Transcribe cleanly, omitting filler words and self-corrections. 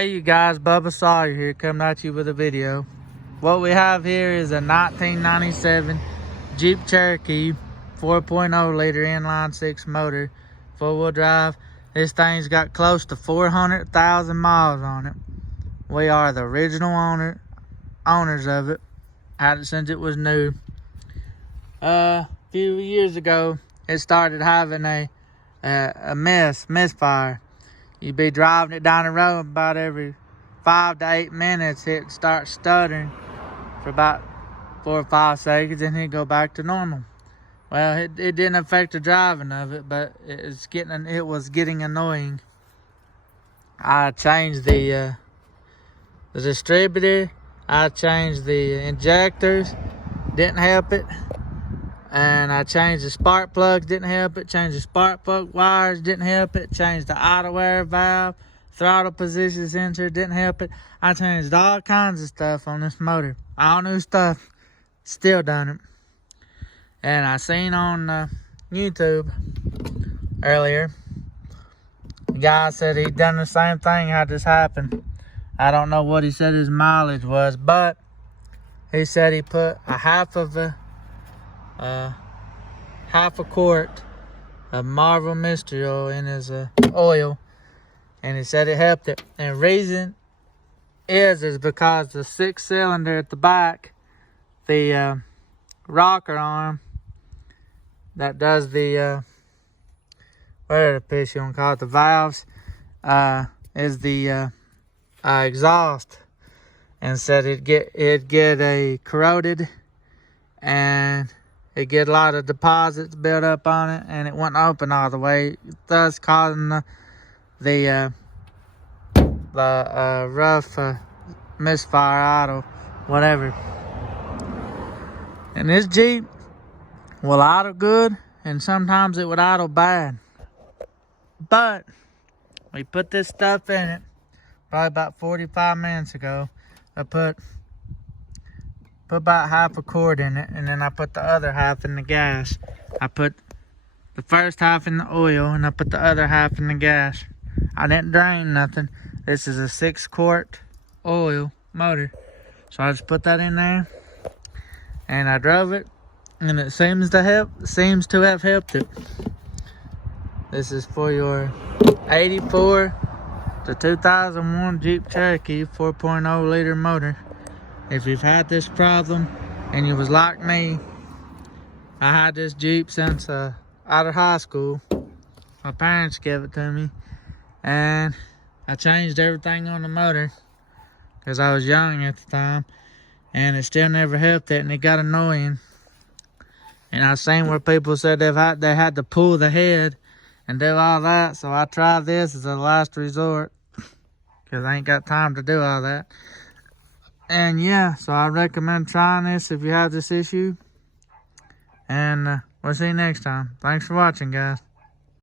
Hey you guys, Bubba Sawyer here, coming at you with a video. What we have here is a 1997 Jeep Cherokee 4.0 liter inline 6 motor, 4-wheel drive. This thing's got close to 400,000 miles on it. We are the original owners of it. Had it since it was new. A few years ago, it started having a misfire. You'd be driving it down the road, about every 5 to 8 minutes, it'd start stuttering for about 4 or 5 seconds, and it'd go back to normal. Well, it didn't affect the driving of it, but it was getting annoying. I changed the distributor, I changed the injectors, didn't help it. And I changed the spark plugs, didn't help it. Changed the spark plug wires, didn't help it. Changed the auto air valve, throttle position sensor, didn't help it. I changed all kinds of stuff on this motor. All new stuff, still done it. And I seen on YouTube earlier, the guy said he'd done the same thing, had this happen. I don't know what he said his mileage was, but he said he put a half a quart of Marvel Mystery Oil in his oil, and he said it helped it. And the reason is because the 6-cylinder at the back, the rocker arm that does the whatever the piece you want to call it, the valves, is the exhaust, and said it'd get a corroded, and it get a lot of deposits built up on it, and it wouldn't open all the way, thus causing the rough misfire, auto, whatever. And this Jeep will auto good, and sometimes it would auto bad. But we put this stuff in it probably about 45 minutes ago. I put about half a quart in it, and then I put the other half in the gas. I put the first half in the oil, and I put the other half in the gas. I didn't drain nothing. This is a 6-quart oil motor. So I just put that in there, and I drove it, and it seems to have helped it. This is for your 84 to 2001 Jeep Cherokee 4.0 liter motor. If you've had this problem and you was like me, I had this Jeep since out of high school. My parents gave it to me, and I changed everything on the motor because I was young at the time, and it still never helped it, and it got annoying. And I seen where people said they had to pull the head and do all that, so I tried this as a last resort because I ain't got time to do all that. And yeah, so I recommend trying this if you have this issue. And we'll see you next time. Thanks for watching, guys.